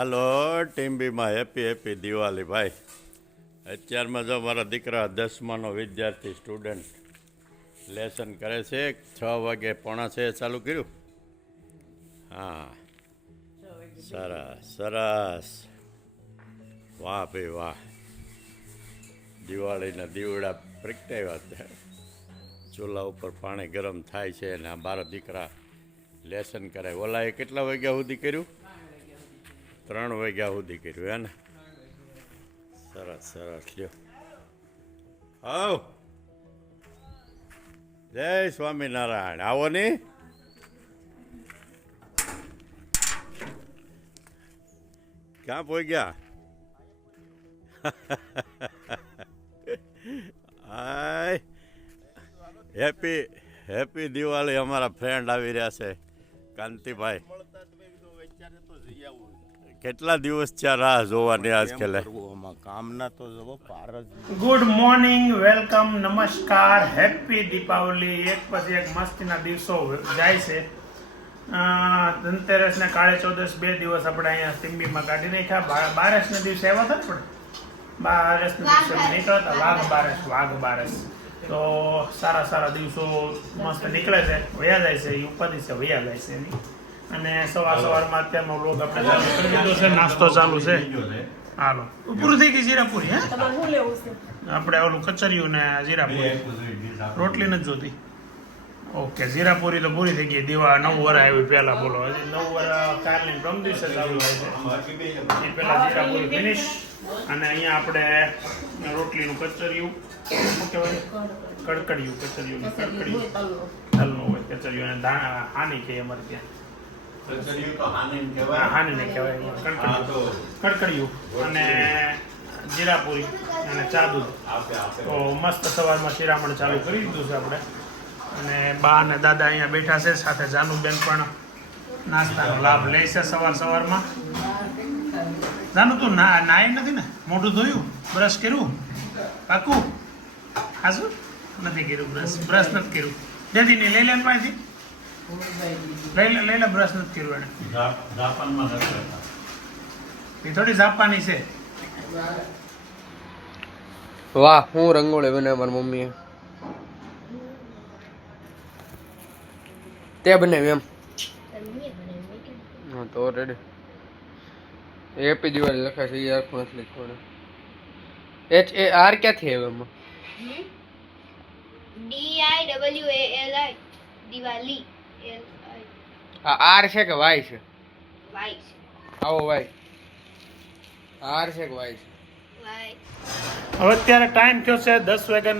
હાલો ટીમ્બીમાં happy Diwali ભાઈ. અત્યારમાં જો મારા દીકરા 10માનો વિદ્યાર્થી સ્ટુડન્ટ લેસન કરે છે. 6 વાગે 5:45 ચાલુ કર્યું. હા સરસ સરસ, વાહ ભાઈ વાહ. દિવાળીના દીવડા પ્રગટાવ્યા છે. ચૂલા ઉપર પાણી ગરમ થાય છે અને આ મારા દીકરા લેસન કરે. ઓલાએ કેટલા વાગ્યા સુધી કર્યું? 3 વાગ્યા સુધી કર્યું હે ને. સરસ સરસ લ્યો. આવ જય સ્વામિનારાયણ. આવો ને. ક્યાં પહોંચ્યા? હાય હેપી દિવાળી. અમારા ફ્રેન્ડ આવી રહ્યા છે કાંતિભાઈ. કેટલા દિવસ થયા રાહ જોવાની આજ ખેલે. કામના તો જવો પાર જ. ગુડ મોર્નિંગ, વેલકમ, નમસ્કાર, હેપી દીપાવલી. એક પછી એક મસ્તીના દિવસો જાય છે. ધનતેરસ ને કાળી ચૌદસ 2 દિવસ આપણે અહીંયા ટીમ્બીમાં કાઢી નાખ્યા. બારસના દિવસે આવ્યા હતા ને, પણ બારસના દિવસે નીકળતા વાઘ બારસ તો સારા દિવસો મસ્ત નીકળે છે, વયા જાય છે. એ ઉપાધિ છે, વયા જાય છે એની. અને સવારમાં અત્યારનો લોક આપણે ચાલુ કરી દીધો છે. નાસ્તો ચાલુ છે. હાલો પૂરું થઈ ગઈ જીરાપુરી. હે આપણે ઓલું કચરિયું ને જીરાપુરી, રોટલી નથી જોતી. ઓકે, જીરાપુરી તો પૂરી થઈ ગઈ. દીવા 9 વર્ષ આવી પહેલા. બોલો, હજી 9 વર્ષ કાલની પ્રમ દિવસે ચાલુ થાય છે. એ પહેલા જીરાપુરી ફિનિશ. અને અહીંયા આપણે રોટલીનું કચરિયું, શું કહેવાય, કડકડિયું. કચરિયું તલનું હોય કચરિયું. અને દાણા હાની કહીએ અમારે ત્યાં. હાની કહેવાય કડકડિયું. અને જીરાપુરી અને ચા દૂધ. તો મસ્ત સવારમાં શિરામણ ચાલુ કરી દીધું છે આપણે. અને બા અને દાદા અહીંયા બેઠા છે. સાથે જાનુબેન પણ નાસ્તાનો લાભ લે છે સવારમાં. જાનુ તું નાય નથી ને? મોઢું ધોયું, બ્રશ કર્યું? પાકું હાજુ નથી કર્યું? બ્રશ નથી કર્યું. દેદી ને લઈ લે માંથી લઈ લે. બ્રશ નથી કર્યું એને. એ થોડી જાપાની છે. વાહ, હું રંગોળી બનાવી મારી મમ્મીએ. તે બનાવી એમ? હા તો રેડી. હેપી દિવાળી લખાય છે. એ આખું નથી લખવાનું. HAR ક્યાંથી આવે એમાં? DIWALI દિવાળી. આ R છે કે Y છે? વાય આવો Y. R છે કે Y છે? વાય. હવે અત્યારે ટાઈમ થયો છે 10:10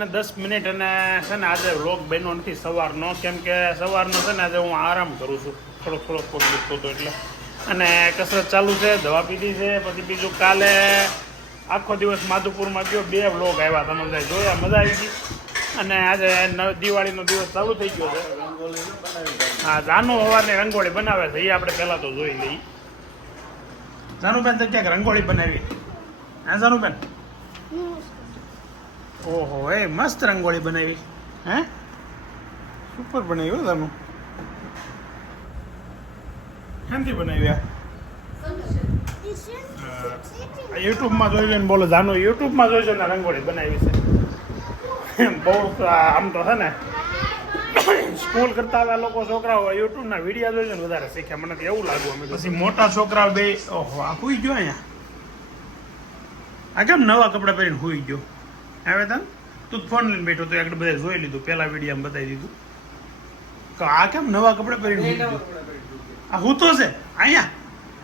અને છે ને આજે વ્લોગ બન્યો નથી સવારનો. કેમ કે સવારનો છે ને આજે હું આરામ કરું છું. થોડોક પગ દુખતો હતો એટલે. અને કસરત ચાલુ છે, દવા પીધી છે. પછી બીજું કાલે આખો દિવસ માધુપુરમાં ગયો. 2 વ્લોગ આવ્યા, તમે બધા જોયા, મજા આવી ગઈ. અને આજે દિવાળીનો દિવસ ચાલુ થઈ ગયો છે. હા, જાનુ સવારની રંગોળી બનાવે છે. એ આપણે પહેલાં તો જોઈ લઈએ. જાનુબેન તો ક્યાંક રંગોળી બનાવી? હા જાનુબેન? ઓહો, એ મસ્ત રંગોળી બનાવી. હે, સુપર બનાવી હો જાનુ. ક્યાંથી બનાવી? યુટ્યુબમાં જોઈ ને બોલો. જાનુ યુટ્યુબમાં જોઈ ને રંગોળી બનાવી છે. બહુ આમ તો છે ને સ્કૂલ કરતા હવે લોકો છોકરાઓ યુટ્યુબના વિડીયો જોઈ ને વધારે શીખ્યા. મને એવું લાગ્યું. અમે પછી મોટા છોકરાઓ બે, ઓહો આ હુઈ ગયો અહીંયા. આ કેમ નવા કપડાં પહેરીને હુઈ ગયો? હવે તને તું ફોન લઈને બેઠો તો આગળ બધા જોઈ લીધું, પહેલા વિડીયોમાં બતાવી દીધું. તો આ કેમ નવા કપડાં પહેરીને હુઈ ગયો? આ હું તો છે અહીંયા.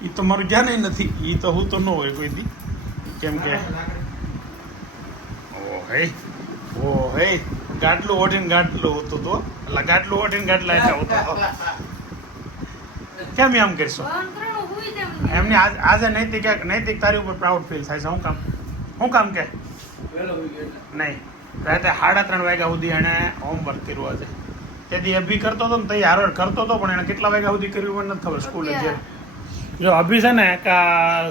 એ તો મારું ધ્યાન નથી. એ તો હું તો ન હોય કોઈ દી. કેમ કે ઓ હે ગાટલું ઓઢીને ગાટલું હોતું તો, એટલે ગાટલું ઓઢીને ગાટલા એટલા હોતો. કેમ એમ કરશો? એમને આજે નૈતિક તારી ઉપર પ્રાઉડ ફીલ થાય છે. શું કામ કે નહીં? રાતે 3:30 વાગ્યા સુધી એણે હોમવર્ક કર્યું. આજે તેથી અભી કરતો હતો ને, તઈ હારવાર કરતો હતો, પણ એને કેટલા વાગ્યા સુધી કર્યું મને નથી ખબર. સ્કૂલે જે જો અભી છે ને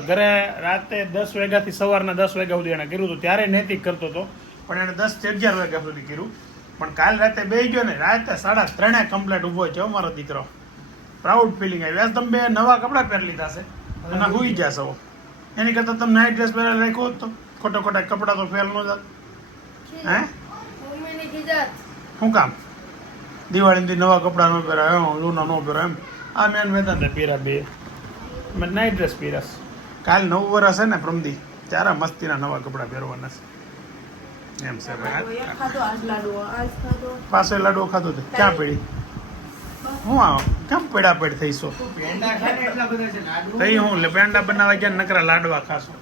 ઘરે રાતે 10 વાગ્યાથી સવારના 10 વાગ્યા સુધી એને કર્યું હતું. ત્યારે નૈતિક કરતો હતો, પણ એને 10 થી 11 વાગ્યા સુધી કર્યું. પણ કાલ રાતે બેસી ગયો ને, રાતે 3:30 કમ્પ્લીટ ઊભો છે અમારો દીકરો. પ્રાઉડ ફિલિંગ આવી. આજ તમે 2 નવા કપડાં પહેરી લીધા છે. અને હુઈ જશો. એની કરતાં તમે નાઇટ ડ્રેસ પહેરેલા રાખ્યો હોત તો ખોટા ખોટા કપડાં તો ફેલ ન જાત. હે મમ્મીની ખીજાત. શું કામ દિવાળીથી નવા કપડાં ન પહેરાય જૂના ન પહેરાય એમ? આ મેન વેતન પહેર્યા બે મેં નાઇટ ડ્રેસ પહેર્યાસ. કાલ નવું વર્ષ છે ને પ્રમદી ત્યારે મસ્તીના નવા કપડાં પહેરવાના છે એમ છે ભાઈ. પાસે લાડવો ખાધો હતો ક્યાં પડી હું આવો કેમ પેડા પેડ થઈશો તઈ હું પેંડા બનાવવા ગયા નકરા લાડવા ખાશો.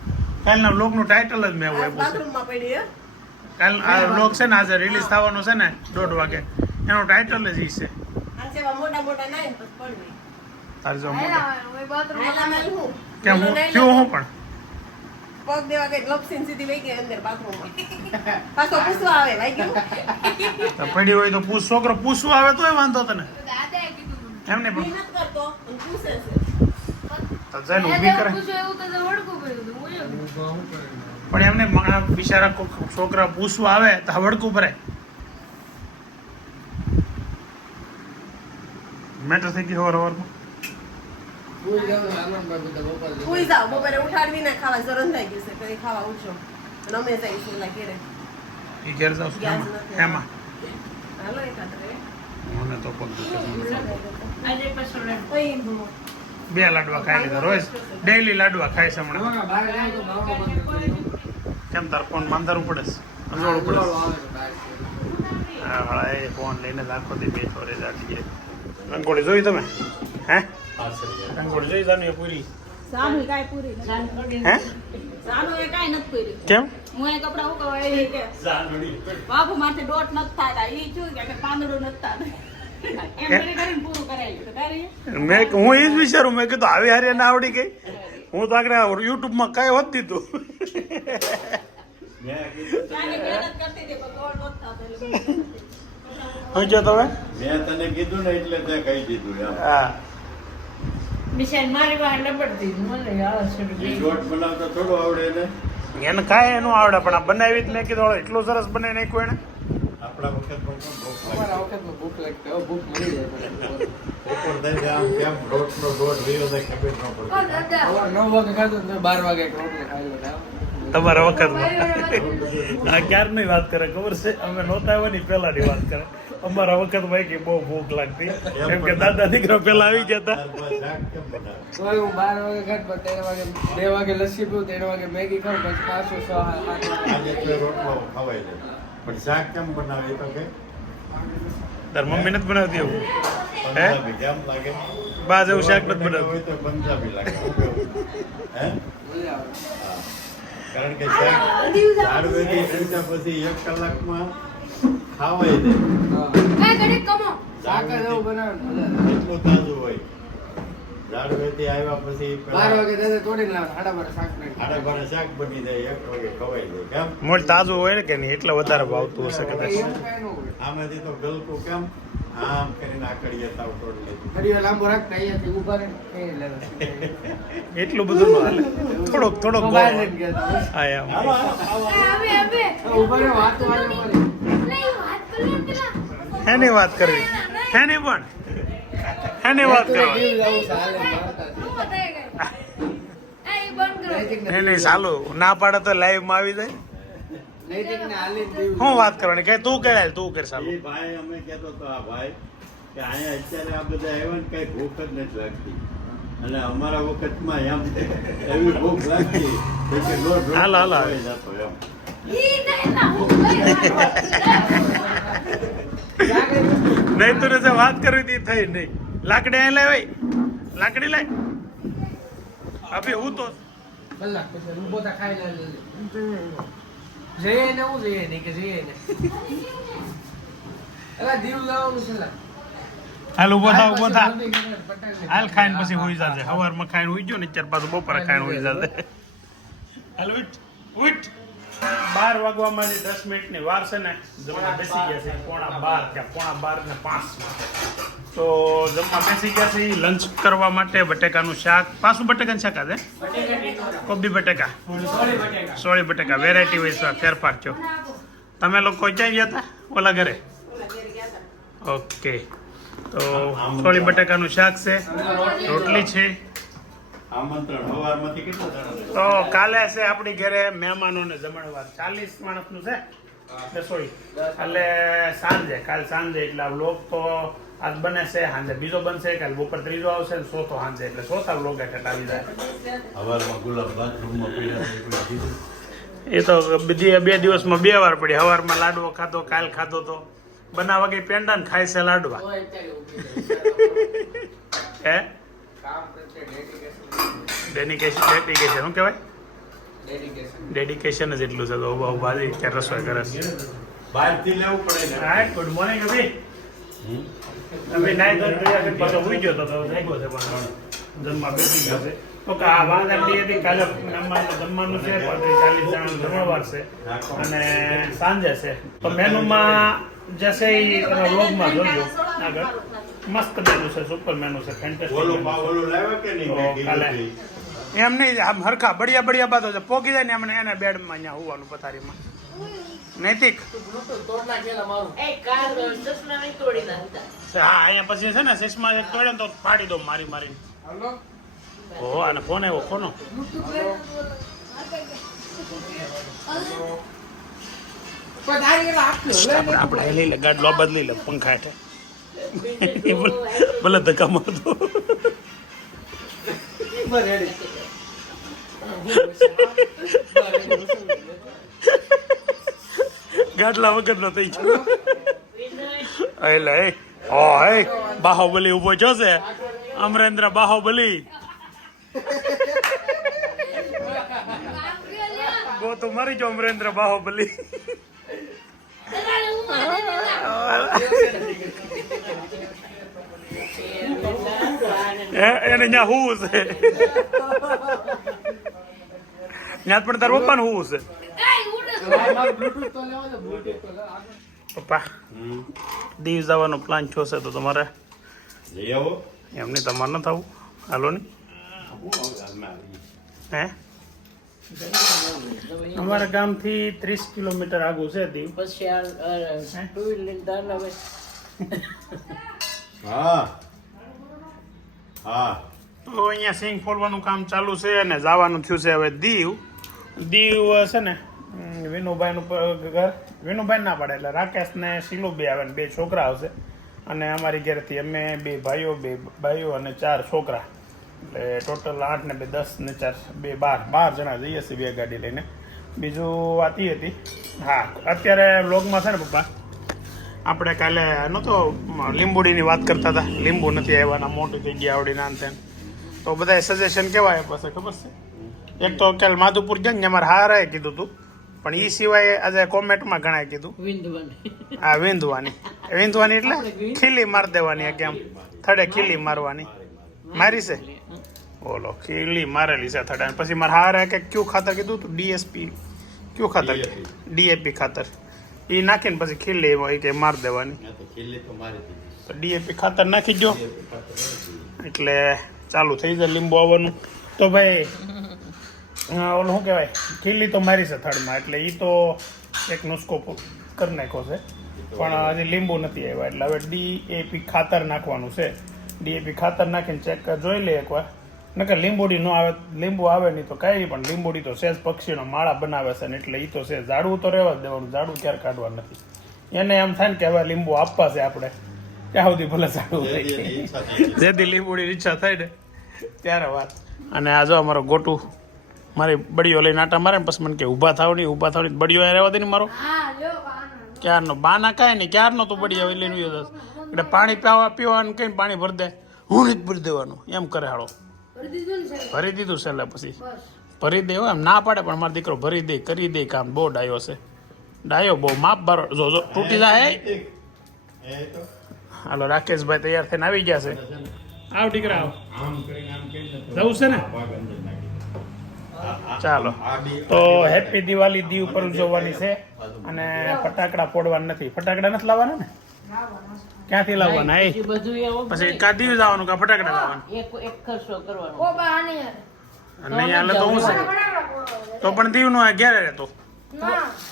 કાલના બ્લોગનું ટાઇટલ જ મેં એવું આપ્યું છે. કાલ આ બ્લોગ છે ને આજે રિલીઝ થવાનો છે ને 1:30 વાગે એનું ટાઇટલ જ ઈ છે. તારે જો મોટા કેમ હું ક્યું હું પણ પગ દેવા કે લપસીન સીધી વઈ ગઈ અંદર બાથરૂમમાં. પાછો પૂછવા આવે ભાઈ ગયું. તો પડી હોય તો છોકરો પૂછવા આવે તોય વાંધો તને દાદાએ કીધું મને. એમને પણ મહેનત કરતો અને પૂછે છે. તો જઈને ઊભી કરે પૂછો એવું તો વળગું પડ્યું હતું. હું એવું. પણ એમને બિચારા કોક છોકરા પૂછવા આવે તો હવડકું ભરાય. મેટર થઈ ગઈ હવારમાં સુઈ જાઓ બપોરે ઉઠાડવીને ખાવા જરણ થઈ ગયું છે કઈ ખાવા ઉઠો અને અમે જઈશું ઓલા ઘેરે. એ ઘેર જાવ છું ગેસ એમાં નથી. એમાં હાલો એકાદ રે. મને તો પગ દુખે છે. આજે પછી ઓય હું. 2 લાડવા ખાઈ લીધા રોજ ડેઈલી લાડવા ખાય છે હમણાં. કેમ તાર ફોન માંધારું પડે છે અજોડું પડે છે? હા હળા એ ફોન લઈને લાખો થી બેઠો રે જાતી રંગોળી જોઈ તમે? હે રંગોળી જોઈ જાની પૂરી? સાનું કાઈ પૂરી હે સાનું એ કાઈ નથી પૂરી. કેમ હું એ કપડા હું કવાય એ કે બાબુ માથે ડોટ નથી થાતા ઈ શું કે પાંદડું નથી થાતા એમ કરીને પૂરું કરાવી તો તારી હું એ જ વિચારું મેં કીધું આવી હારી ના આવડી ગઈ. હું તો આગળ યુટ્યુબમાં કઈ હોત દીધું. કાની મહેનત કરતી હતી પણ ડોટ નથી થાતો એટલે હું જો તમે મેં તને કીધું ને એટલે તે કહી દીધું એમ. હા બિચારી મારી વાત લબડતી મને આળસ એ રોટ બનાવતા થોડું આવડે ને. એને કાંઈ એનું આવડે પણ આ બનાવી જ મેં કીધું એટલું સરસ બનાવી નાખ્યું એને. આપણા વખતમાં પણ ભૂખ અમારા લાગે. વખતમાં ભૂખ લાગતી હવે ભૂખ મળી જાય મને. બપોર થઈ જાય આમ કેમ રોટનો દોઢ રહ્યો થાય ખબર ન ઓ પડતી. દાદા. સવારે 9 વાગે ખાધું ને તો 12 વાગે એક રોટલી ખાઈ લો. તમારા વખતમાં આ ક્યારની વાત કરે ખબર છે? અમે નહોતા આવ્યા ની પહેલાની વાત કરે. અમારા વખતમાં કે બહુ ભૂખ લાગતી કેમ કે દાદા દીકરા પહેલા આવી ગયા હતા. ત્યારબાદ શાક કેમ બનાવે? તોય હું 12 વાગે ખાત પછી 13 વાગે 2 વાગે લસ્સી પીવું 13 વાગે મેગી ખાઉં પછી પાછું 6 આજે એટલે રોટલો ખવાય છે પણ શાક કેમ બનાવે એ તો કે તાર મમ્મી નથી બનાવતી એવું? પંજાબી કેમ લાગે? બા જેવું શાક નથી બનાવતું. હોય તો પંજાબી લાગે. શું કેવું? હે મજા આવે. હા. કારણ કે શાક ઝાડવેથી ઠંડા પછી 1 કલાકમાં ખાવાય દે. હા. એ ઘડીક કમો. શાક જ એવું બનાવે ને મજા આવે. એટલું તાજું હોય. ઝાડવેથી આવ્યા પછી 12 વાગે દાદા તોડીને લાવે 12:30 શાક નાખી. આડા બારા શાક બની જાય 1 વાગે ખવાય જાય કેમ? મોલ તાજું હોય ને કે નહીં એટલે વધારે ભાવતું હશે કદાચ. એવું કાંઈ ન હોય. આમાંથી તો ગલકું કેમ આમ કરીને આકડીએ તાવ તોડી લીધું. ઘડીવાર લાંબો રાખતા અહીંયાથી ઊભા રહીને એ લેવે. એટલું બધું ન હાલે. થોડોક બહાર ગોળ. જઈને ગયા. હા એમ. એ હવે ઊભા રહો વાતો વાતો કરી. નહીં વાત કરો પેલા. એની વાત કરવી એની પણ એની વાત કરવી કેવું જવું ચાલે મારતા. હું થઈ ગઈ. એ બંધ કરો. નૈતિકને એની ચાલુ ના પાડે તો લાઈવ માં આવી જાય. નૈતિકને હાલીને દેવું. શું વાત કરવાની કઈ તું કરાય તું કર ચાલુ. એ ભાઈ અમે કહેતો તો આ ભાઈ કે અહીંયા અત્યારે આ બધા આવ્યા ને કઈ ભૂખ જ નથી લાગતી અને અમારા વખતમાં એમ એવી ભૂખ લાગતી તો કે દોઢ રોટલો હાલો, હાલો. ખવાઈ જતો એમ. ઈ નહીં ના હું કઈ વાત. નહીં તું જે વાત કરવી હતી થઈ નહીં. લાકડી અહીં લાવી લાકડી લાય અભી હું તો કલાક પછી ઊભો થા ખાઈ લે જઈએ ને હું જઈએ નહીં કે જઈએ ને એલા દીવ લાવવાનું છે લા. હાલ ઉભો થા ઉભો થા પટાંગ હાલ ખાઈને પછી હોઈ જશે સવારમાં ખાઈને હોઈ ગયો ને ચાર પાછું બપોરે ખાઈને હોઈ જશે હાલ ઉઠ ઉઠ 12 વાગવામાં 10 મિનિટની વાર છે ને જમવા બેસી ગયા છે 11:15 ત્યાં 11:15 ને 5 તો જમવા બેસી ગયા છે લંચ કરવા માટે બટેકાનું શાક પાછું બટેકાનું શાક આજે કોબી બટેકા સોળી બટેકા વેરાયટી હોય ફેરફાર થયો તમે લોકો ક્યાં ગયા હતા ઓલા ઘરે ઓકે તો સોળી બટેકાનું શાક છે રોટલી છે આમંત્રણ સવારમાંથી કેટલા જણા તો કાલે છે આપણી ઘરે મહેમાનોને જમણવાર 40 માણસનું છે રસોઈ એટલે કાલ સાંજે એટલે આ વ્લોગ તો આજ બને છે સાંજે બીજો બનશે કાલ બપોર ત્રીજો આવશે ને ચોથો સાંજે એટલે ચોથા વ્લોગ એટલે આવી જાય સવારમાં ગુલાબ બાથરૂમમાં પીડા કીધું એ તો બે દિવસમાં 2 વાર પડી સવારમાં લાડવો ખાધો કાલ ખાધો તો બનાવવા ગઈ પેંડા ને ખાય છે લાડવા હે ડેડિકેશન શું કહેવાય ડેડિકેશન જ એટલું છે તો ભાજી ક્યારે રસોઈ કરે છે બહારથી લેવું પડે ને હા ગુડ મોર્નિંગ અભી તમે નાઈ ધોઈ ગયા છે પાછો ઉઈ ગયો તો જાગ્યો છે પણ જમવા બેસી ગયો છે તો કે આ વાંધાડી હતી કાલે જમવાનું છે 40 જણાનું જમણવાર છે અને સાંજે છે તો મેનુમાં જે છે એ તમે વ્લોગમાં જોજો આગળ મસ્ત મેનુ છે સુપર મેનુ છે ફેન્ટાસ્ટિક ઓલું લાવ્યો કે નહીં મેં કીધું કાલે હતું. એમ નહીં આમ હરખા બળિયા બાતો છે પોગી જાય ને અમને એને બેડમાં અહીંયા હોવાનું પથારીમાં નૈતિક એ કાર ચશ્મા નહીં તોડી નાખતા. હા અહીંયા પછી છે ને ચશ્મા એક તોડે ને તો ફાડી દો મારીને ઓ અને ફોન આવ્યો કોનો આપણે લઈ લે ગાડલો બદલી લે પંખા હેઠે ભલે ધક્કા મારતો ગાડલા વગરનો થઈ ગયો એટલે બાહુબલી ઉભો જશે અમરેન્દ્ર બાહુબલી ગો તો મરી જો અમરેન્દ્ર બાહુબલી એને ત્યાં હું છે ત્યાં પણ તાર પપ્પા ને હું છે પપ્પા દીવ જવાનો પ્લાન છો છે તો તમારે જઈ આવો એમ નહીં તમારે ન થવું હાલો ને હે અમારા ગામથી 30 કિલોમીટર આગું છે દીવ પછી આ ટુ વ્હીલર દાન હવે હા હા તો અહીંયા સિંગ ફોડવાનું કામ ચાલુ છે અને જવાનું થયું છે હવે દીવ છે ને વિનુભાઈનું ઘર વિનુભાઈ ના પડે એટલે રાકેશ ને શીલુ બે આવે ને 2 છોકરા આવશે અને અમારી ઘરેથી અમે 2 ભાઈઓ અને 4 છોકરા એટલે ટોટલ 8 ને 2 10 ને 4 2 12 જણા જઈએ છીએ 2 ગાડી લઈને બીજું વાત એ હતી હા અત્યારે વ્લોગમાં છે ને પપ્પા આપણે કાલે નહોતો લીંબુડીની વાત કરતા હતા લીંબુ નથી આવ્યાના મોટી થઈ ગયા આવડી નાન તેમ તો બધા સજેશન કેવા આપ્યા છે ખબર છે એક તો કાલ માધુપુર ગયા ને અમારે હારાએ કીધું હતું પણ એ સિવાય આજે કોમેન્ટમાં ઘણાએ કીધું હા વિંધવાની એટલે ખીલી માર દેવાની કેમ થડે ખીલી મારવાની મારી છે બોલો ખીલી મારેલી છે થડે પછી મારે હારે કે કયું ખાતર કીધું તું ડીએસપી કયું ખાતર ડીએપી ખાતર એ નાખીને પછી ખીલી હોય કે માર દેવાની તો ખીલી તો મારી દીધી તો ડીએપી ખાતર નાખી જો એટલે ચાલુ થઈ જાય લીંબુ આવવાનું તો ભાઈ ઓલું શું કહેવાય ખીલી તો મારી છે થડમાં એટલે એ તો એક નુસ્ખો કરી નાખ્યો છે પણ હજી લીંબુ નથી આવ્યા એટલે હવે ડીએપી ખાતર નાખવાનું છે ડીએપી ખાતર નાખીને ચેક જોઈ લે એકવાર નકર લીંબુડી ન આવે લીંબુ આવે નહીં તો કાંઈ પણ લીંબુડી તો સહેજ પક્ષીનો માળા બનાવે છે ને એટલે એ તો સહેજ ઝાડવું તો રહેવા જ દેવાનું ઝાડવું ક્યારે કાઢવાનું નથી એને એમ થાય ને કે હવે લીંબુ આપવા છે આપણે ત્યાં સુધી ભલે ઝાડવું થઈ જેથી લીંબુડી ઈચ્છા થાય ને ત્યારે વાત અને આ જો અમારો ગોટું મારી બળીઓ લઈને આટા મારે ને પછી મને કે ઊભા થાવ નહીં બળીઓ રહેવા દે ને મારો ક્યારનો બાના કાંઈ નહીં ક્યારનો તું બળીઓ લઈને એટલે પાણી પીવાનું કઈ પાણી ભરી દે હું જ ભરી દેવાનું એમ કરે હાળો ભરી દીધું છે એટલે પછી ભરી દે એમ ના પાડે પણ મારો દીકરો ભરી દે કરી દે કામ બહુ ડાયો છે ડાયો બહુ માપ બારો જો તૂટી જાય હાલો રાકેશભાઈ તૈયાર થઈને આવી ગયા છે આવ દીકરા આવ જવું છે ને ચાલો તો હેપી દિવાળી દીવ પર ઉજવવાની છે અને ફટાકડા ફોડવાના નથી ફટાકડા નથી લાવવાના ને ક્યાંથી લાવવાના એ પછી કા દીવ જવાનું કા ફટાકડા લાવવાના એક ખર્ચો કરવાનો નહીં હાલે તો હું છે તો પણ દીવ નો ઘેરે રહેતો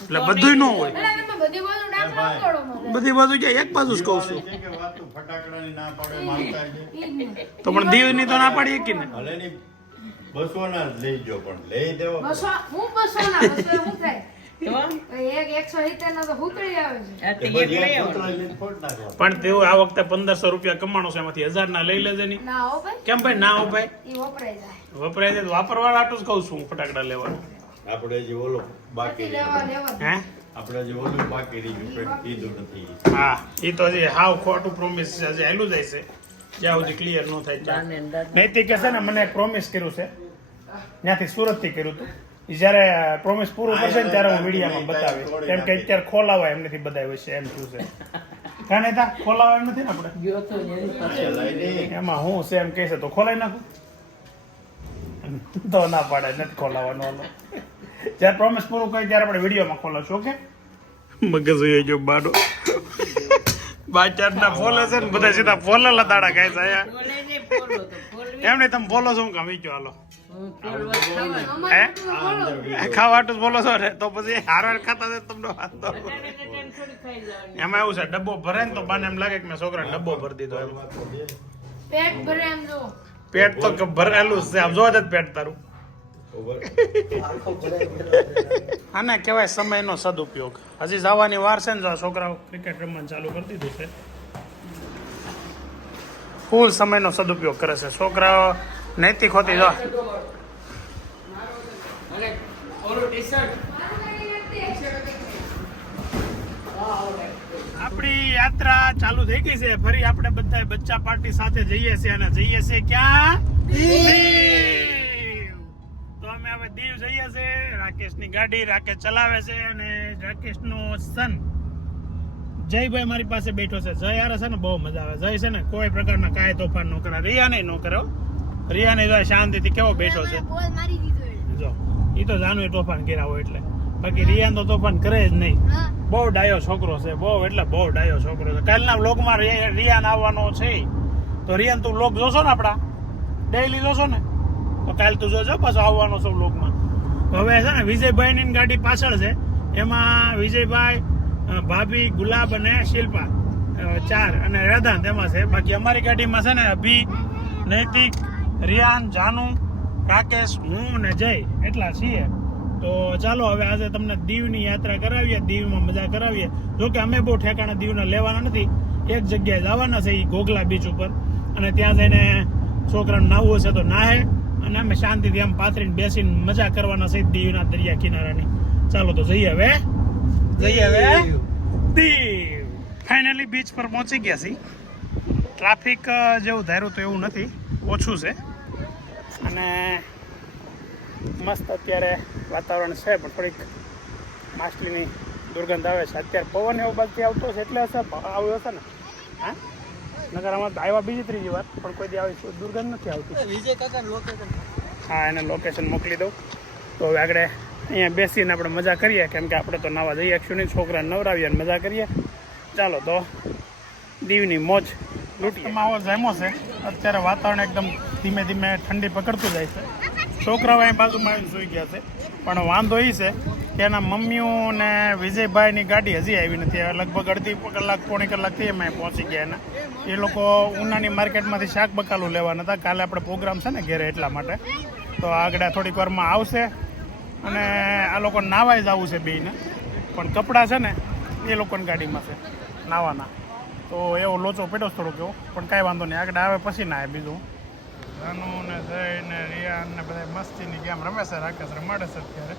એટલે બધું ન હોય બધી બાજુ જાય એક બાજુ જ કહું છું ફટાકડાની ના પાડે માનતા છે તો પણ દીવ ની તો ના પાડી કે ને ભલે ની બસોના જ લઈ જો પણ લઈ દેવો બસો હું 200 ના 200 હું થાય એક 170 ના તો હુતળી આવે છે પણ તેઓ આ વખતે 1500 રૂપિયા કમાણો છે એમાંથી 1000 ના લઈ લેજે ની ના હો ભાઈ કેમ ભાઈ ના હો ભાઈ ઈ વપરાઈ જાય વપરાય છે તો વાપરવા આટલું જ કહું છું હું ફટાકડા લેવાનું આપણે જે ઓલો બાકી નથી લેવા દેવા હે આપણે જે ઓલું બાકી રહ્યું કંઈક કીધું નથી હા એ તો હજી હાવ ખોટું પ્રોમિસ હજી હાલું જાય છે જ્યાં સુધી ક્લિયર ન થાય ત્યાં નૈતિકે છે ને મને એક પ્રોમિસ કર્યું છે ત્યાંથી સુરતથી કર્યું હતું ઈ જ્યારે પ્રોમિસ પૂરું કરશે ને ત્યારે હું મીડિયામાં બતાવીશ કેમ કે અત્યારે ખોલાવાય એમ નથી બધાય છે એમ શું છે કાને તા ખોલાવાય એમ નથી ને આપણે એમાં હું છે એમ કહેશે તો ખોલાઈ નાખું તો ના પાડે નથી ખોલાવાનો હાલો જ્યારે પ્રોમિસ પૂરું કરી ત્યારે આપણે વિડીયોમાં ખોલાવશું ઓકે મગજ હોય જો બાડો બાચારના ફોલે છે ને બધા સીધા ફોલેલા દાડા ખાય છે એમ નહીં તમે બોલો છો હું કામ ઈ હાલો હે ખાવાટું જ બોલો છો ને તો પછી હારવાર ખાતા છે તમને વાંધો એમાં એવું છે ડબ્બો ભરે ને તો બાને એમ લાગે કે મેં છોકરાને ડબ્બો ભરી દીધો એમ પેટ ભરે એમ જો પેટ તો ભરેલું જ છે આમ જોવા જ પેટ તારું આને કહેવાય સમયનો સદુપયોગ હજી જવાની વાર છે ને જો છોકરાઓ ક્રિકેટ રમવાનું ચાલુ કરી દીધું છે ફૂલ સમયનો સદુપયોગ કરે છે છોકરાઓ નૈતિક હોતી જો આપણી યાત્રા ચાલુ થઈ ગઈ છે ફરી આપણે બધા બચ્ચા પાર્ટી સાથે જઈએ છીએ અને જઈએ છીએ ક્યાં દીવ તો અમે હવે દીવ જઈએ છીએ રાકેશની ગાડી રાકેશ ચલાવે છે અને રાકેશનો સન જયભાઈ મારી પાસે બેઠો છે જય યાર છે ને બહુ મજા આવે જય છે ને કોઈ પ્રકારના કાંઈ તોફાન ન કરે રિયાને ન કરો રિયાને જો શાંતિથી કેવો બેઠો છે બોલ મારી દીધો જો ઈ તો જાનું તોફાન કર્યા હોય એટલે બાકી રિયાન તો તોફાન કરે જ નહીં હા બહુ ડાયો છોકરો છે બહુ એટલે બહુ ડાયો છોકરો છે કાલના વ્લોગમાં રિયાન આવવાનો છે તો રિયાન તું વ્લોગ જોશો ને આપણા ડેઈલી જોશો ને તો કાલ તું જોજો પાછો આવવાનો છે વ્લોગમાં હવે છે ને વિજયભાઈની ગાડી પાછળ છે એમાં વિજયભાઈ ભાભી ગુલાબ અને શિલ્પા 4 અને વેદાંત એમાં છે બાકી અમારી ગાડીમાં છે ને અભી નૈતિક રિયાન જાનુ રાકેશ હું અને જય એટલા છીએ તો ચાલો હવે આજે તમને દીવની યાત્રા કરાવીએ દીવમાં મજા કરાવીએ જોકે અમે બહુ ઠેકાણા દીવના લેવાના નથી એક જગ્યાએ જવાના છે એ ઘોઘલા બીચ ઉપર અને ત્યાં જઈને છોકરાને નાહવું હશે તો નાહે અને અમે શાંતિથી આમ પાથરીને બેસીને મજા કરવાના છે દીવના દરિયા કિનારાની ચાલો તો જઈએ હવે દીવ ફાઇનલી બીચ પર પહોંચી ગયા છીએ ટ્રાફિક જેવું ધાર્યું તો એવું નથી ઓછું છે અને મસ્ત અત્યારે વાતાવરણ છે પણ થોડીક માછલીની દુર્ગંધ આવે છે અત્યારે પવન એવો બાજુથી આવતો છે એટલે હશે આવ્યો હશે ને હા નગર આમાં આવ્યા બીજી ત્રીજી વાર પણ કોઈ દી આવી દુર્ગંધ નથી આવતી હા એને લોકેશન મોકલી દઉં તો હવે આગળ અહીંયા બેસીને આપણે મજા કરીએ કેમ કે આપણે તો નાવા જઈએ એકચ્યુઅલી છોકરાને નવરાવીએ અને મજા કરીએ ચાલો તો દીવની મોજ લૂંટીએ માવો જામ્યો છે અત્યારે વાતાવરણ એકદમ ધીમે ધીમે ઠંડી પકડતું જાય છે છોકરાઓ અહીં બાજુમાં આવીને સૂઈ ગયા છે પણ વાંધો એ છે કે એના મમ્મીઓ ને વિજયભાઈની ગાડી હજી આવી નથી લગભગ અડધી કલાક પોણી કલાકથી એમ અહીં પહોંચી ગયા એના એ લોકો ઉનાની માર્કેટમાંથી શાક બકાલું લેવાના હતા કાલે આપણે પ્રોગ્રામ છે ને ઘેરે એટલા માટે તો આગળ થોડીક વારમાં આવશે અને આ લોકો નાવાય જવું છે બેયને પણ કપડાં છે ને એ લોકોની ગાડીમાં છે નાવાના તો એવો લોચો પડ્યો થોડોક એવો પણ કાંઈ વાંધો નહીં આગળ આવે પછી ના બીજું રાનુ ને જય ને રિયાન ને બધા મસ્તીની ગેમ રમે છે રાકેશ રમાડે છે અત્યારે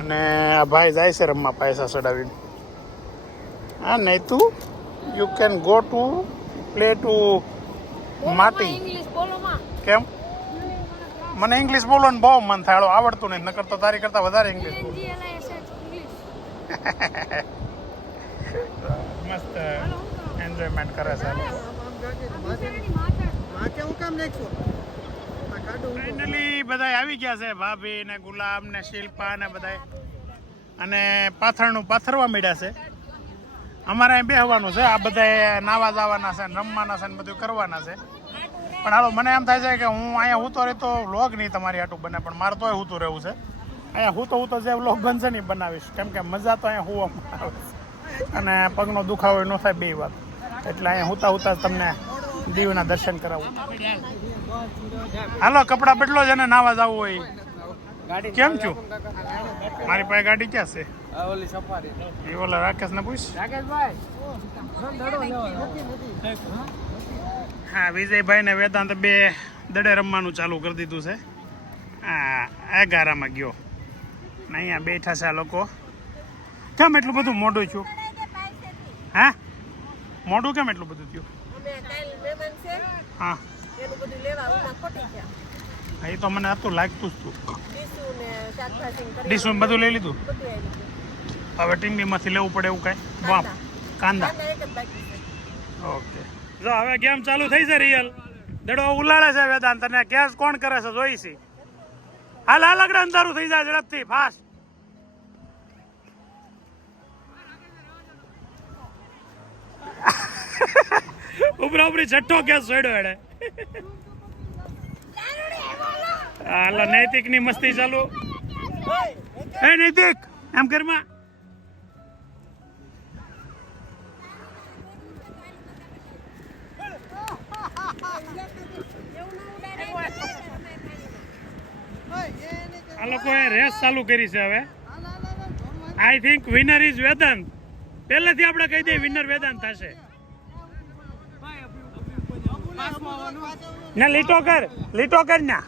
અને આ ભાઈ જાય છે રમવા પૈસા ચડાવીને હા નહીં તું you can go to play to માટી ઇંગ્લિશ બોલો માં કેમ મને ઇંગ્લિશ બોલવાનું બહુ મન થાય હાલો આવડતું નહીં નકર તો તારી કરતાં વધારે ઇંગ્લિશ બોલું મસ્ત એન્જોયમેન્ટ કરે છે ફાઇનલી બધા આવી ગયા છે ભાભી ને ગુલાબ ને શિલ્પા ને બધા અને પાથરનું પાથરવા મળ્યા છે અમારે અહીં બેહવાનું છે આ બધા નાવા જવાના છે રમવાના છે ને બધું કરવાના છે પણ હાલો મને એમ થાય છે કે હું અહીંયા હું તો રહેતો વ્લોગ નહીં તમારી હાટું બને પણ મારે તોય હું તો રહેવું છે અહીંયા હું તો જે વ્લોગ બનશે ને બનાવીશ કેમ કે મજા તો અહીંયા હુવામાં આવે છે અને પગનો દુખાવો ન થાય બે વાત એટલે અહીંયા હુતા હુતા તમને દીવના દર્શન કરાવું. હાલો કપડાં બદલો છે ને નાવા જવું હોય. કેમ છું? મારી પાસે ગાડી ક્યાં છે? એ ઓલા રાકેશ ને પૂછ. હા, વિજયભાઈ ને વેદાંત બે દડે રમવાનું ચાલુ કરી દીધું છે. હા, 11 ગયો ને અહીંયા બેઠા છે આ લોકો. કેમ એટલું બધું મોડું થયું? હા, મોડું કેમ એટલું બધું થયું? હા, એ તો મને હતું લાગતું જ તું. ડીશું બધું લઈ લીધું. હવે ટીમ્બીમાંથી લેવું પડે એવું કાંઈ? વાહ, કાંદા. ઓકે, જો હવે ગેમ ચાલુ થઈ છે. રિયલ દડો ઉલાળે છે વેદાંત અને ગેસ કોણ કરે છે જોઈ છે. હાલ હાલ આગળ અંધારું થઈ જાય ઝડપથી, ફાસ્ટ. ઉપરા ઉપરી છઠ્ઠો ગેસ છોડ્યો એડે. હાલો નૈતિક ની મસ્તી ચાલુ. એ નૈતિક એમ કરમાં. આ લોકોએ રેસ ચાલુ કરી છે હવે. I think winner is Vedant. પહેલેથી આપણે કહી દઈએ વિનર વેદાંત થશે. ના લીટો કર ના.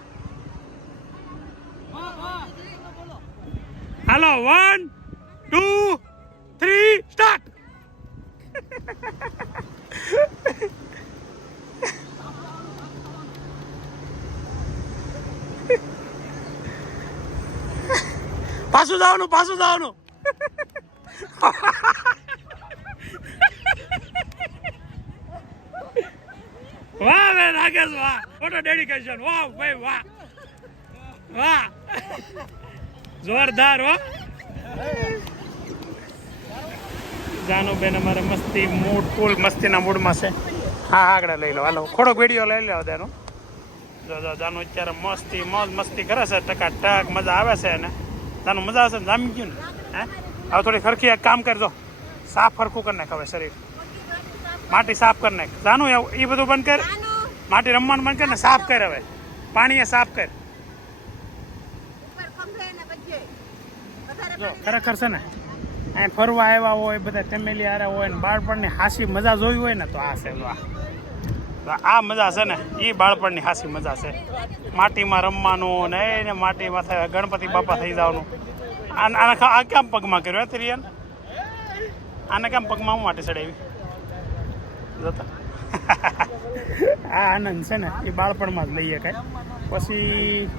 હાલો 1 2 3 સ્ટાર્ટ. પાછું જવાનું. વાહ ભાઈ રાકેશ, વાહ, ફોટો ડેડિકેશન. વાહ ભાઈ વાહ, વાહ, જોરદાર. હો જાનુબેન અમારે મસ્તી મૂડ ફૂલ મસ્તીના મૂડમાં છે. હા, આગળ લઈ લો. હાલો થોડોક વિડીયો લઈ લો તેનો. જો જાનુ અત્યારે મોજ મસ્તી કરે છે. ટકાટક મજા આવે છે એને. જાનુ મજા આવશે ને? જામી ગયું ને? હે, હવે થોડી ખરખી એક કામ કરજો. સાફ ફરખું કરી નાખ હવે શરીર. માટી સાફ કરી નાખ. જાનુ એ બધું બંધ કર. માટી રમવાનું બંધ કર ને સાફ કર. હવે પાણી સાફ કર. જો ખરેખર છે ને અહીં ફરવા આવ્યા હોય બધા ફેમિલી હારે હોય ને બાળપણની હાસી મજા જોઈ હોય ને તો આ છે. આ મજા છે ને એ બાળપણની હાસી મજા છે. માટીમાં રમવાનું ને એને માટીમાં થાય ગણપતિ બાપા થઈ જવાનું. આ કેમ પગમાં કર્યો રિયન? આને કેમ પગમાં હું માટે ચડાવી જોતા? આ આનંદ છે ને એ બાળપણમાં જ લઈએ કાંઈ. પછી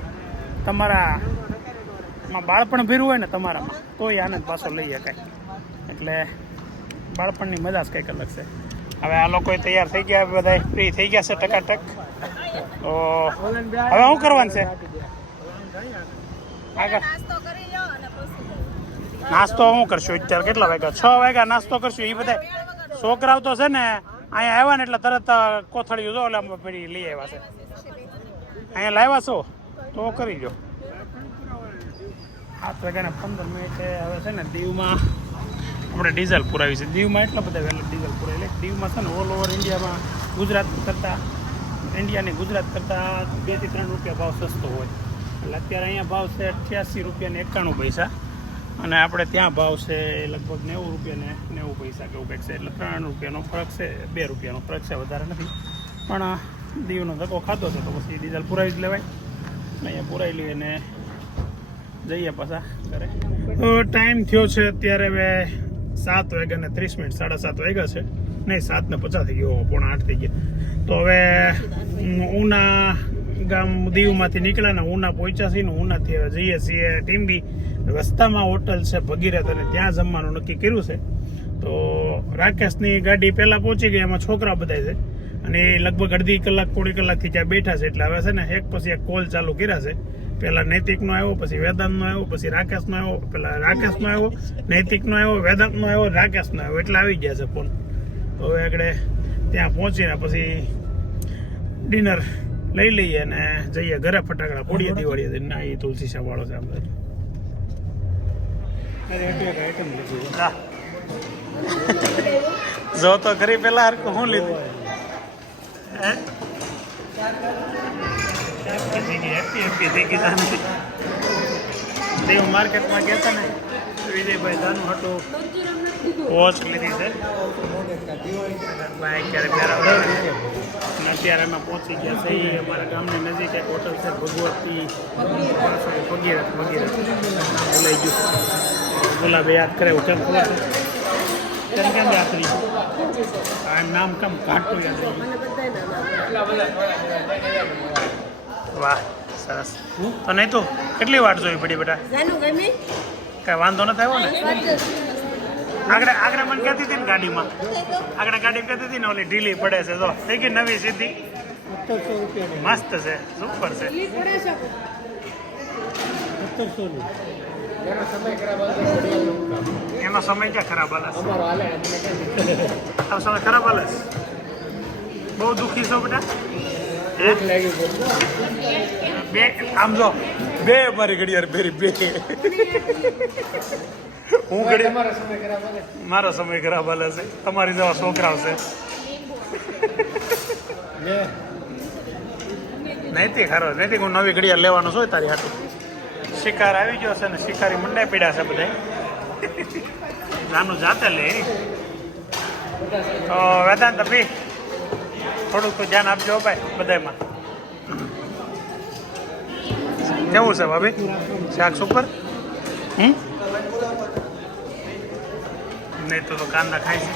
તમારામાં બાળપણ ભર્યું હોય ને તમારામાં તોય આનંદ પાછો લઈએ કાંઈ. એટલે બાળપણની મજા જ કંઈક અલગ છે. હવે આ લોકો તૈયાર થઈ ગયા, બધા ફ્રી થઈ ગયા છે ટકાટક. તો હવે શું કરવાનું છે આગળ? નાસ્તો શું કરશું અત્યારે? કેટલા વાગ્યા? 6 વાગ્યા નાસ્તો કરશું. એ બધા છોકરાઓ તો છે ને અહીંયા આવ્યા ને એટલે તરત કોથળીઓ જો એટલે ફરી લઈ આવ્યા છે. અહીંયા લાવ્યા છો તો કરી દો. 7 વાગ્યાને 15 મિનિટે હવે છે ને દીવમાં આપણે ડીઝલ પુરાવી છે. દીવમાં એટલા બધા વહેલા ડીઝલ પુરાવી. એટલે દીવમાં છે ને ઓલ ઓવર ઇન્ડિયામાં ગુજરાત કરતાં 2 થી 3 રૂપિયા ભાવ સસ્તો હોય. એટલે અત્યારે અહીંયા ભાવ છે 88 રૂપિયા ને 91 પૈસા અને આપણે ત્યાં ભાવ છે લગભગ 90 રૂપિયા ને 90 પૈસા કેવું કંઈક છે. એટલે 3 રૂપિયાનો ફરક છે, 2 રૂપિયાનો ફરક છે, વધારે નથી. પણ દીવનો ધક્કો ખાધો છે તો પછી ડીઝલ પુરાવી જ લેવાય. અહીંયા પુરાવી લઈએ ને જઈએ પાછા ઘરે. તો ટાઈમ થયો છે અત્યારે હવે 7:30, 7:30 વાગ્યા છે. નહીં 7:50 થઈ ગયો, 7:45 થઈ ગયા. તો હવે ઉના ગામ દીવમાંથી નીકળ્યા ને ઉના પહોંચ્યા છીએ ને ઉનાથી હવે જઈએ છીએ ટીમ્બી. રસ્તામાં હોટલ છે ભગીરથ અને ત્યાં જમવાનું નક્કી કર્યું છે. તો રાકેશની ગાડી પહેલાં પહોંચી ગઈ, એમાં છોકરા બધા છે અને એ લગભગ અડધી કલાક પોણી કલાકથી ત્યાં બેઠા છે. એટલે હવે છે ને એક પછી એક કોલ ચાલુ કર્યા છે. પહેલાં નૈતિકનો આવ્યો, પછી વેદાંતનો આવ્યો, પછી રાકેશનો આવ્યો, પહેલાં રાકેશનો આવ્યો, નૈતિકનો આવ્યો, વેદાંતનો આવ્યો, રાકેશનો આવ્યો. એટલે આવી ગયા છે ફોન. તો હવે આગળ ત્યાં પહોંચીને પછી ડિનર લઈ લઈએ અને જઈએ ઘરે. ફટાકડા ફોડીએ દિવાળીએ. ના એ તુલસી શાહ વાળો છે આપણે. જો તો ખરી પેલા હરકું હું લીધું. હે હેપી હેપી થઈ ગઈ તાને દેવ માર્કેટમાં ગયા હતા ને વિજયભાઈ દાનું હતું વોચ લીધી છે ભાઈ ક્યારે પહેરાવડે અને અત્યારે અમે પહોંચી ગયા છે એ અમારા ગામની નજીક એક હોટલ છે ભગવતી ભગીરથ ભૂલાઈ ગયું ગુલાબે યાદ કરે એવું કેમ ખબર છે કેમ યાદ રહી આ નામ કેમ ઘાટું યાદ રહી વાહ સરસ તો નહીં તો કેટલી વાર જોઈ પડી બેટા કાંઈ વાંધો નથી આવ્યો ને આગળ મને કહેતી હતી ને ગાડીમાં આગળ ગાડી કહેતી હતી ને ઓલી ઢીલી પડે છે તો થઈ ગઈ નવી સીધી મસ્ત છે સુપર છે એનો સમય ક્યાં ખરાબ હાલે આ સમય ખરાબ હાલે બહુ દુઃખી છો બેટા બે આમ જો બે મારી ઘડિયાળ બેરી બે હું ઘડી મારો સમય ખરાબ હાલે છે તમારી જેવા છોકરાઓ છે નૈતિક ખરો નૈતિક હું નવી ઘડિયાળ લેવાનો છું તારી હાટું શિકાર આવી ગયો છે ને શિકારી મંડાઈ પીડ્યા છે બધા નાનું જાતે લે તો વેદાંત ભી થોડુંક તો ધ્યાન આપજો ભાઈ બધામાં કેવું છે ભાભી શાક સુપર નહીં તો કાંદા ખાય છે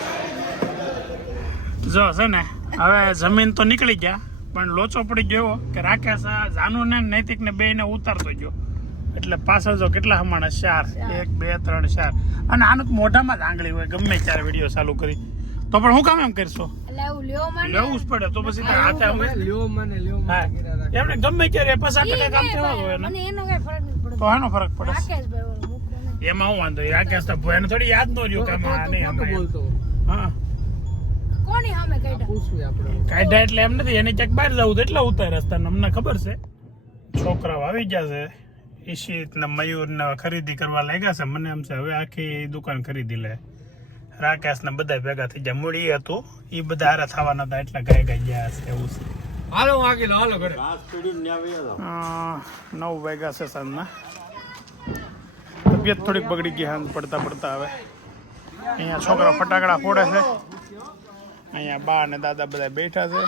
જો છે ને હવે જમીન તો નીકળી ગયા પણ લોચો પડી ગયો એવો કે રાકેશ જાનુ ને નૈતિક ને બે ને ઉતારતો ગયો એટલે પાછળ જો કેટલા હમણાં 4 1 2 3 4 અને આનું મોઢામાં જ આંગળી હોય ગમે ત્યારે વિડીયો ચાલુ કરી તો પણ હું કામ એમ કરશો લેવું જ પડે તો પછી હાથે હા એમને ગમે ત્યારે 50% કામ થવા હોય ને તો એનો ફરક પડે એમાં હું વાંધો રાકેશ તો ભોયને થોડી યાદ ન રહ્યું કે નહીં બોલતો હા કોની સામે કાઢ્યા એટલે એમ નથી એને ક્યાંક બહાર જવું એટલે ઉતાર રસ્તા અમને ખબર છે છોકરાઓ આવી ગયા છે ઈશિત ને મયુર ને ખરીદી કરવા લાગ્યા છે મને એમ છે હવે આખી દુકાન ખરીદી લે રાકેશ ને બધા ભેગા થઈ ગયા મૂડી હતું એ બધા હારા થવાના હતા એટલે ગાય ગાય ગયા છે એવું છે હાલો આગળ હાલો ઘરે 9 વાગ્યા છે સાંજના તબિયત થોડીક બગડી ગઈ હાથ પડતા હવે અહીંયા છોકરા ફટાકડા ફોડે છે અહીંયા બા અને દાદા બધા બેઠા છે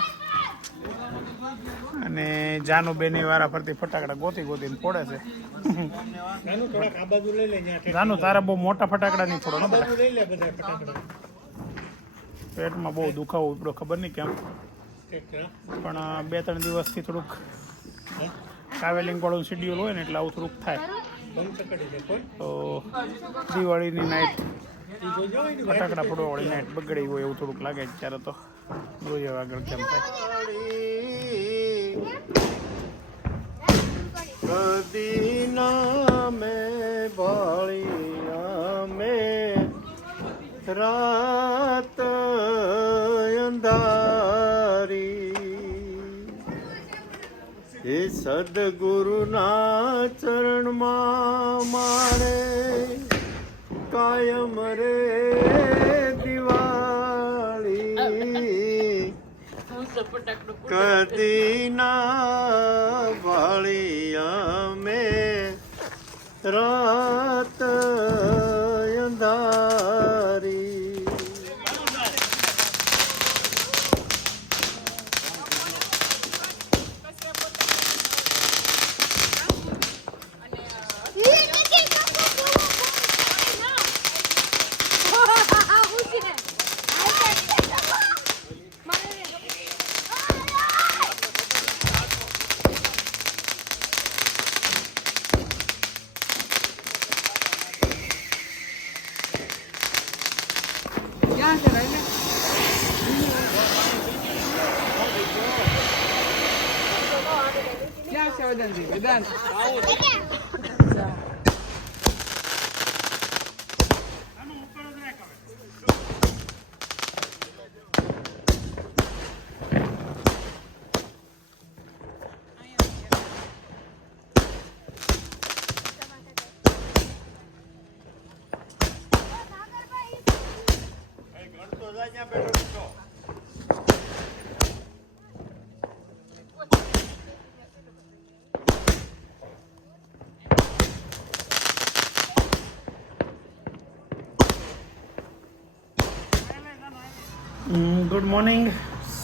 અને જાનુબેની વારા ફરતી ફટાકડા ગોતીને ફોડે છે જાનુ તારા બહુ મોટા ફટાકડા નહીં ફોડો ને પેટમાં બહુ દુખાવો ઉપડો ખબર નહીં કેમ પણ 2-3 દિવસથી થોડુંક ટ્રાવેલિંગ વાળું શેડ્યુલ હોય ને એટલે આવું થોડુંક થાય તો દિવાળીની નાઇટ ફટાકડા ફોડવા વાળી નાઇટ બગડી હોય એવું થોડુંક લાગે ત્યારે તો જોઈએ આગળ કેમ થાય કદીના મેં ભાળિયા મેં રાત અંધારી એ સદગુરુના ચરણમાં મારે કાયમ રે દિવાળી કદીના ભાળિયા મેં રાત અંધારી વેદાંત ગુડ મોર્નિંગ.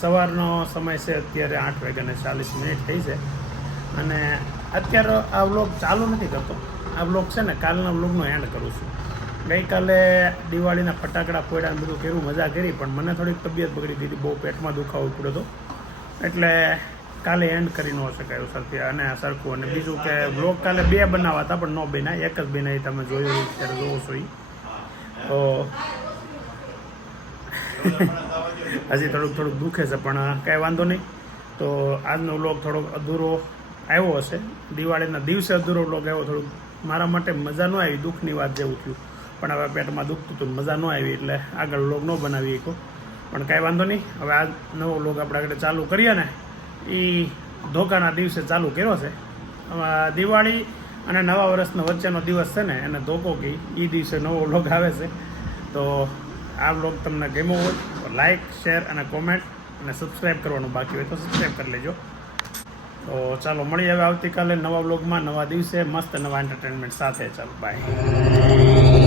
સવારનો સમય છે અત્યારે 8:40 થઈ છે અને અત્યારે આ વ્લોગ ચાલુ નથી કરતો. આ વ્લોગ છે ને કાલના વ્લોગનો એન્ડ કરું છું. ગઈકાલે દિવાળીના ફટાકડા ફોડ્યા બધું કર્યું, મજા કરી, પણ મને થોડીક તબિયત બગડી દીધી, બહુ પેટમાં દુખાવો પડ્યો હતો, એટલે કાલે એન્ડ કરી ન શકાયું સરથી અને સરખું. અને બીજું કે વ્લોગ કાલે 2 બનાવવા હતા પણ ન બન્યા, એક જ બનાવી, તમે જોયું ત્યારે જોવો છો એ. તો હજી થોડુંક દુખે છે પણ કાંઈ વાંધો નહીં. તો આજનો વ્લોગ થોડોક અધૂરો આવ્યો હશે, દિવાળીના દિવસે અધૂરો વ્લોગ આવ્યો. થોડુંક મારા માટે મજા ન આવી, દુઃખની વાત જેવું થયું, પણ હવે પેટમાં દુખતું હતું, મજા ન આવી એટલે આગળ વ્લોગ ન બનાવી શકો. પણ કાંઈ વાંધો નહીં. હવે આ નવો વ્લોગ આપણે આગળ ચાલુ કરીએ ને, એ ધોકાના દિવસે ચાલુ કર્યો છે. દિવાળી અને નવા વર્ષનો વચ્ચેનો દિવસ છે ને એને ધોકો કહી, એ દિવસે નવો વ્લોગ આવે છે. તો આ વ્લોગ તમને ગમ્યો હોય તો લાઇક, શેર અને કોમેન્ટ અને સબસ્ક્રાઈબ કરવાનું બાકી હોય તો સબસ્ક્રાઈબ કરી લેજો. તો ચાલો મળીએ હવે આવતીકાલે નવા વ્લોગમાં, નવા દિવસે, મસ્ત નવા એન્ટરટેનમેન્ટ સાથે. ચાલો બાય.